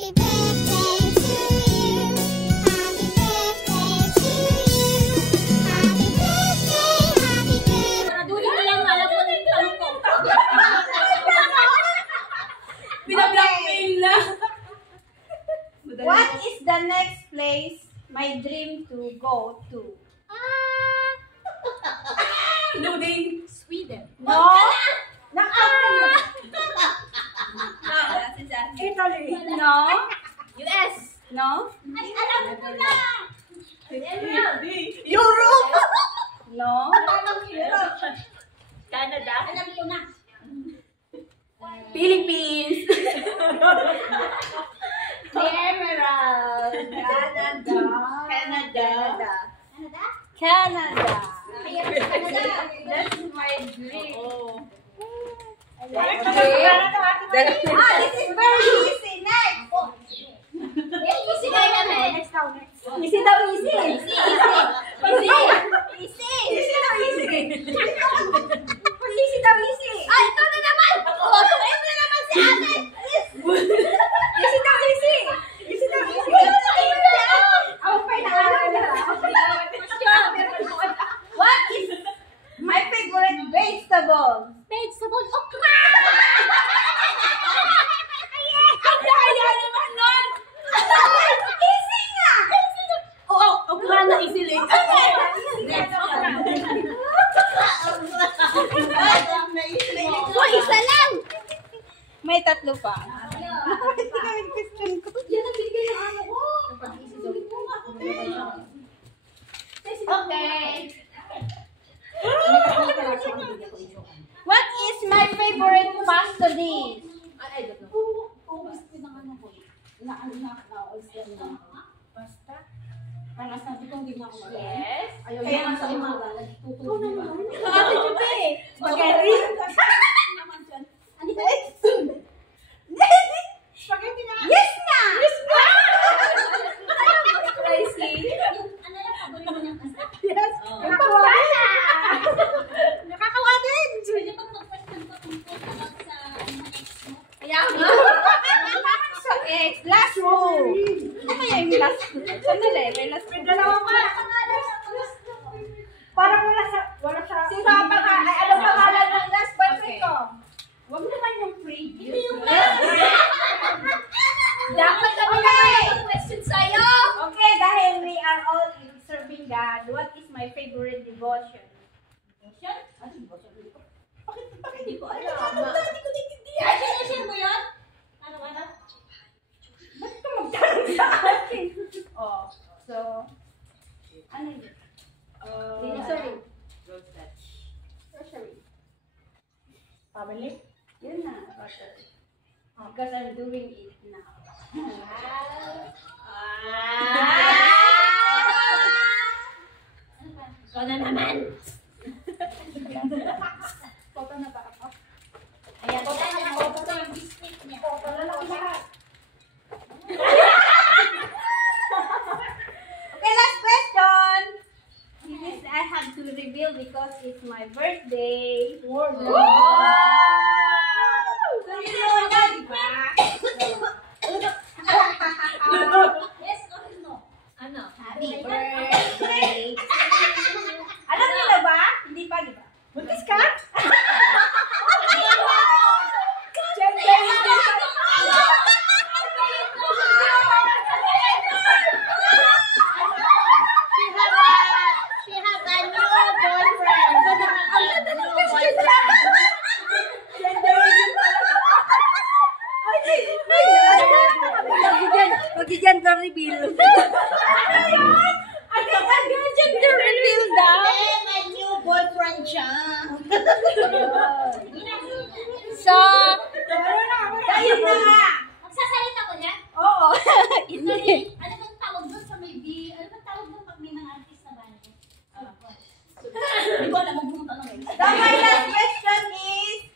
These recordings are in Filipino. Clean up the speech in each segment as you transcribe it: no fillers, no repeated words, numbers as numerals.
Happy birthday to you. Happy birthday to you. Happy birthday, happy birthday. Dulo ko lang alam ko yung tanong ko. Pinablockmail na. What is the next place my dream to go to? Loading. Sweden. No. Italy. No. US. No. Ay, alam ko na. Europe. No. Canada. Alam ko na. Philippines. The Emerald. Canada. Canada? Canada. Canada. That's my dream. This is very easy. Next. Easy na namin. Easy daw easy. Easy. Easy daw easy. Easy daw easy. Ay, ikaw na naman! Tumayin mo na naman si ate! Easy daw easy. Easy daw easy. Okay na. What is my favorite vegetable? Vegetable okra! Ang daya naman nun. Easy nga. Oo, okra na easy link. So, isa lang! May tatlo pa. Yan ang binigay ng ano ko. Okay. What is my favorite pasta dish? Yes. Kaya nga sa umaga. Ate Jupe. Spaghetti. Spaghetti na. Yes na. Crazy. Ano lang paborito niyang kasa? Yes. Nakakawa. Nakakawa din. Pwede bang mag-question ko tungkol about sa ex mo? Kaya sa ex. Last row. Ano kaya yung last? Sandali. May last row. Dalawa pa. Parang wala sa. Sino ang pangalan? Ay, anong pangalan ng last boyfriend ko? Huwag naman yung previous. Hindi yung dapat kami na mag-question sa'yo! Okay, dahil we are all serving God, what is my favorite devotion? Devotion? Ano devotion? Bakit di ko alam? Hindi ko naiintindihan. Share mo yun? Ano? Ba't ka magtanong sa akin? Oh, so, ano yun? Rosary. Rosary. Family? Yun na, rosary. Because I'm doing it now. Ikaw na naman! Photo na ba ako? Ayan, ito yung biscuit niya. Okay, last question. This I have to reveal because it's my birthday. Yes or no? Ano? Happy birthday. Alam niyo na ba? Hindi pa, di ba? Buntis ka? She have a new boyfriend. Mag-gender reveal. Gender reveal daw. May new boyfriend siya. So, tayo na nga. Magsasalita ko niya? Oo. Ano bang tawag doon sa may B? Ano bang tawag doon pag may mga artist na band? Hindi ko alam. Magpumunta lang eh. So, my last question is,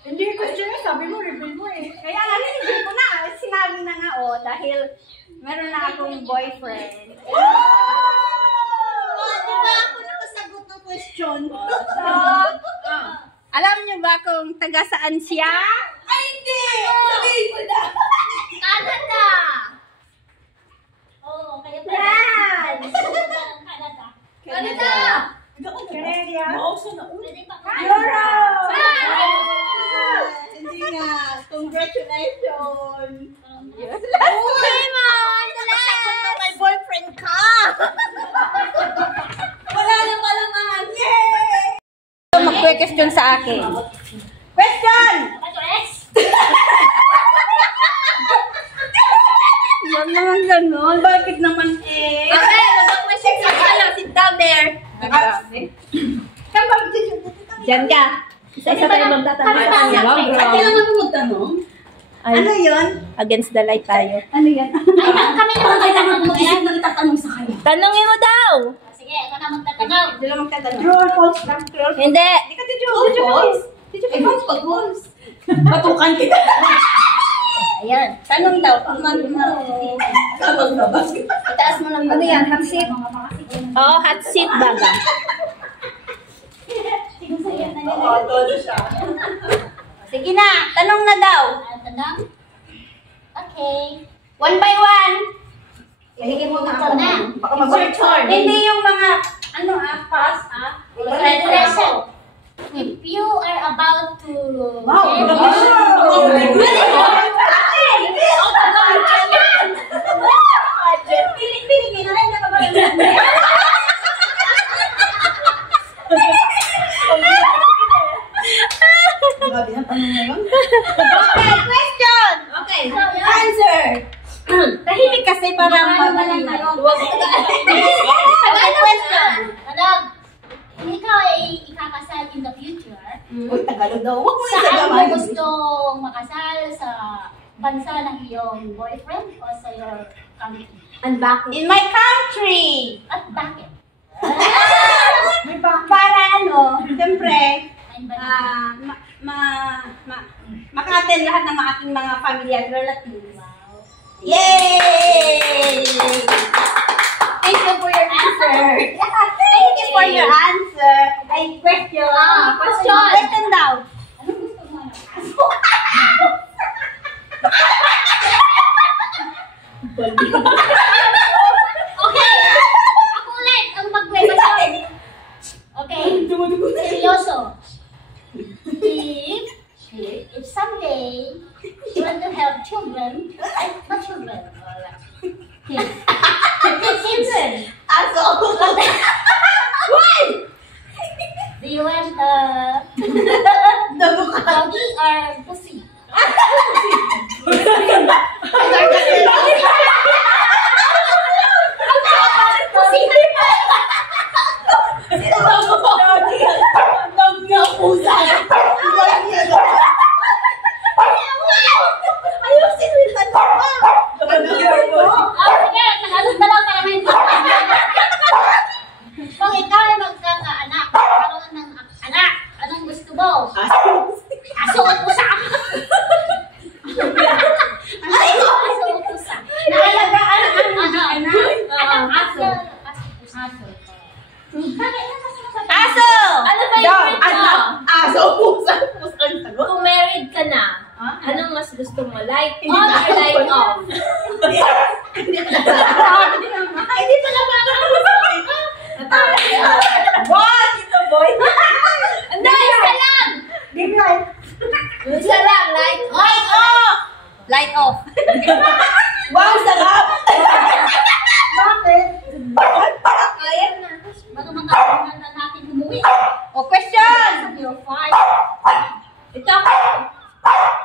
Hindi ko question. Sabi mo, reveal mo eh. kaya nga hindi ko na, sinabi na nga dahil meron na akong boyfriend. Di ba ako nakasagot ng question? So, alam niyo ba kung taga saan siya? Ay, Hindi! Sabihin mo na! Canada! Oo, kaya France! Canada. Canada! Canada! Pwede pa Europe! Hindi nga. Congratulations. Raymond! May boyfriend ka. Wala na palaman! Yay! Mag-question sa akin. Question! Huwag naman ganun. Bakit naman eh? Okay, mag-question sa kayo. Sit down there. Diyan ka. Isa-isa tayo magtatanong sa kanya. Ate naman mo magtanong. Ano yun? Against the light tayo. Ano yan? Kami naman kayo Isip na itatanong sa kanya. Tanungin mo daw! Sige, ako na magtatanong. Hindi lang magtatanong. True or false lang? True or false? Hindi. Hindi ka true or false? Eh, false pag false. Batukan kita. Ayan. Tanong daw. Pag Sabag na ba? Itaas mo lang. Ano yan? Hot seat? Oo, hot seat baga. Oo, todo siya. Sige na, tanong na daw. Tanong? Okay. One by one. Hihigin mo na Ito ako. na. Baka mag-search hard. Hindi yung mga, pass, Question. If you are about to... Wow! Oh my Pili na lang na Grabe na tanong ngayon. Okay, question. Okay. Answer. Tahimik kasi para magaling na. Okay, question. Tanong. Ikaw ay ikakasal in the future. Uy, Tagalog daw. Huwag mo yung Saan Tagalog. mo gustong makasal? Sa bansa ng iyong boyfriend o sa your country? And bakit? In my country. At bakit? Para ano, siyempre, Ayun ba maka-attend lahat ng aking mga family at relatives. Wow. Yay! Thank you for your answer. Thank you for your answer. Ay, question. Question. Question daw. Anong gusto mo ng aso? Okay. Ako ulit ang mag-question. Okay. Seryoso. If someday you want to have children, not children, kids. Children. Aso. Why? Do you want doggy or pussy? Pussy. Dog na pusa. Ayusin mo yung tanong mo. Sige, Tagalog na lang para maintindihan. Kung ikaw ay magkakaanak, magkaroon ng anak, anong gusto mo? Aso o pusa? Aso o pusa? Naalagaan ang mga anak. Aso. Aso. Bakit na kasi sa Aso! Ano ba yung Dog. friend mo? Aso. Pusa. Pusa ang sagot. Kung married ka na, anong mas gusto mo? Light on or light off? Hindi pala Boss! Ito, boy! Ang dahil ka lang! Game light. Yung isa lang, light off. Light off! Light off. Wow, sarap. Bakit? Ayan na. Baka makakaroon na natin umuwi. O, question! You're fine. Ito ako.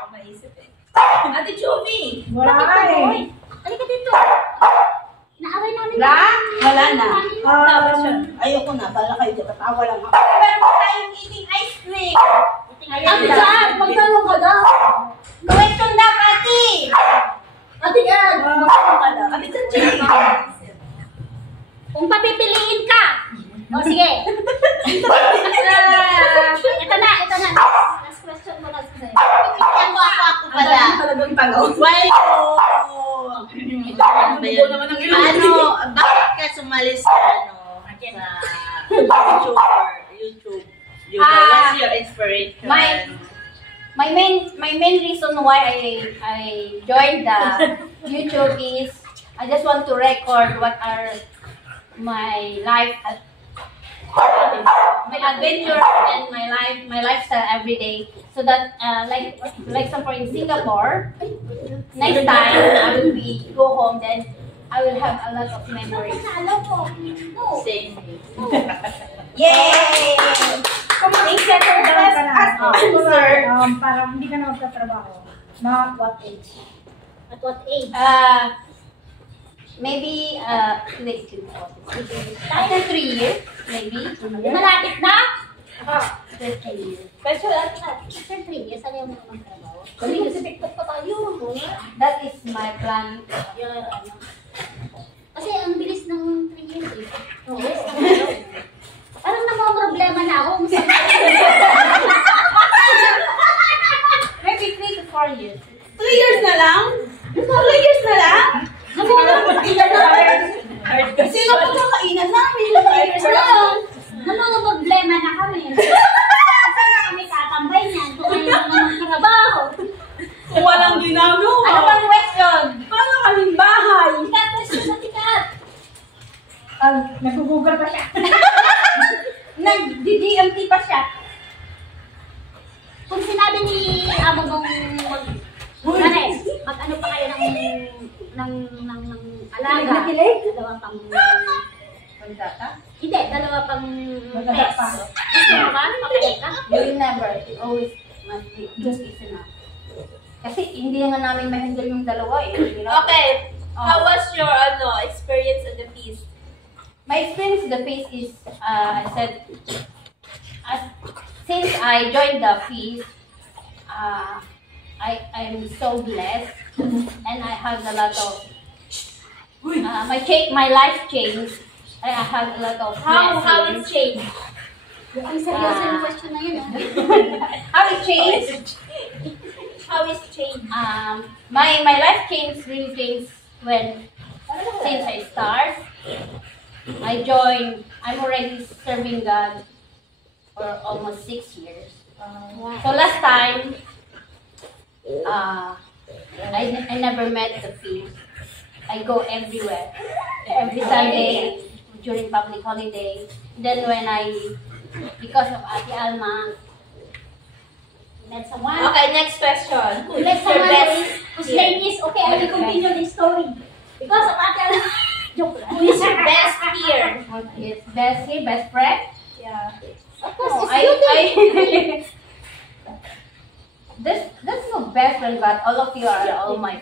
Maisip eh. Ate Chubby! Wala eh. Halika dito. Naaway namin. Wala na. Ayoko na. Bala kayo dyan. Tatawa lang ako. Meron po tayong eating ice cream. Ate Jan! Magtanong ka daw! Question daw, Ate! Ate Jan! Magtanong ka lang. Ate Jan! Kung papipiliin ka. O, sige. Ito na. Last question mo lang sa'yo. Ako pala. Talagang tanong. Well, bakit ka sumalis sa YouTube? What's your inspiration? my main reason why I joined the YouTube is I just want to record what are my life, my adventure and my lifestyle every day. So that like some for in Singapore, next time I will go home, then I will have a lot of memories. Same. Yay! Thanks for the answer. Parang hindi ka na magtatrabaho. Na what age? At what age? Maybe after 3 years, maybe. Malapit na? After 3 years. Question at After 3 years, ayaw mo naman trabaho. Kasi sa TikTok pa tayo. That is my plan. Kasi ang bilis ng 3 years eh. Yes, parang problema na ako. Maybe 3 to 4 years. 2 years na lang? 2 years na lang? Sino po kakainan namin? 2 years na lang. Problema na kami. Saan na kami tatambay niyan? Kung ayaw naman magtrabaho. Kung walang ginagawa. Ano bang question? Paano kaming bahay? Tikat, question na tikat. Nag-google pa siya. Nag-DMT pa siya. Kung sinabi ni amo mong mag-ano pa kayo ng alaga. Dalawa pang Pandata? hindi, dalawa pang Maganda pa. Gusto mo ba? Papayag ka? You will never. It always must be just is enough. Kasi hindi nga namin ma-handle yung dalawa eh. Okay. How was your experience at the feast? My experience at the feast is, I said, since I joined the feast, I'm so blessed and I have a lot of, my life changed. I have a lot of How it blessings. changed? Ang seryoso yung question na yun. How it changed? How is changed? My life really changed when, since I start, I'm already serving God for almost 6 years. So last time, I never met the feast. I go everywhere, every Sunday, during public holiday. Then because of Ate Alma, Let someone. Okay, next question. Who Let is your someone best whose peer? name is, okay, I will continue the story. Because of Ate joke lang. Who is your best peer? It's best friend. Yeah. Of course, Oh, it's you. there's no best friend, but all of you are all my